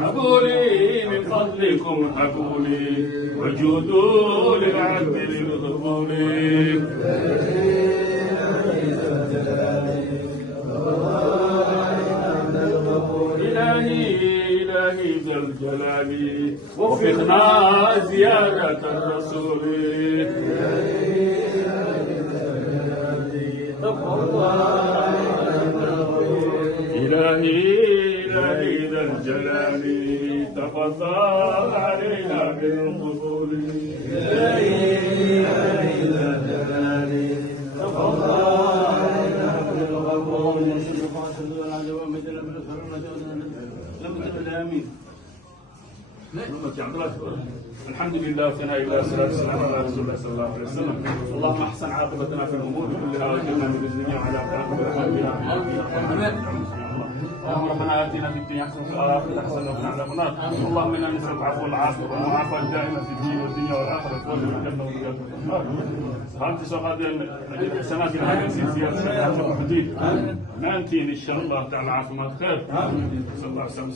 هبوا لي من فضلكم هبوا لي وجودوا للعبد للقبول. إلهي ذا الجلال وفقنا زيارة الرسول. إلهي ذا الجلال تفضل علينا بالقبول. إلهي ذا الجلال تفضل علينا بالقبول. الحمد لله وثناء الله والصلاة والسلام على رسول الله صلى الله عليه وسلم. اللهم احسن عاقبتنا في الامور كلها واجعلنا من الدنيا على عقبة اللهم ربنا اتنا في الدنيا حسنه وفي الاخره حسنه وقنا عذاب النار. اللهم انا نسالك العفو والعافيه والمعافاه الدائمه في الدين والدنيا والاخره وفوز بالجنه والنجاه من النار. سبحانك سبحان اجل حسناتنا هذه زياده الحمد. ننتهي ان شاء الله تعالى عافيه خير. صلى الله عليه وسلم.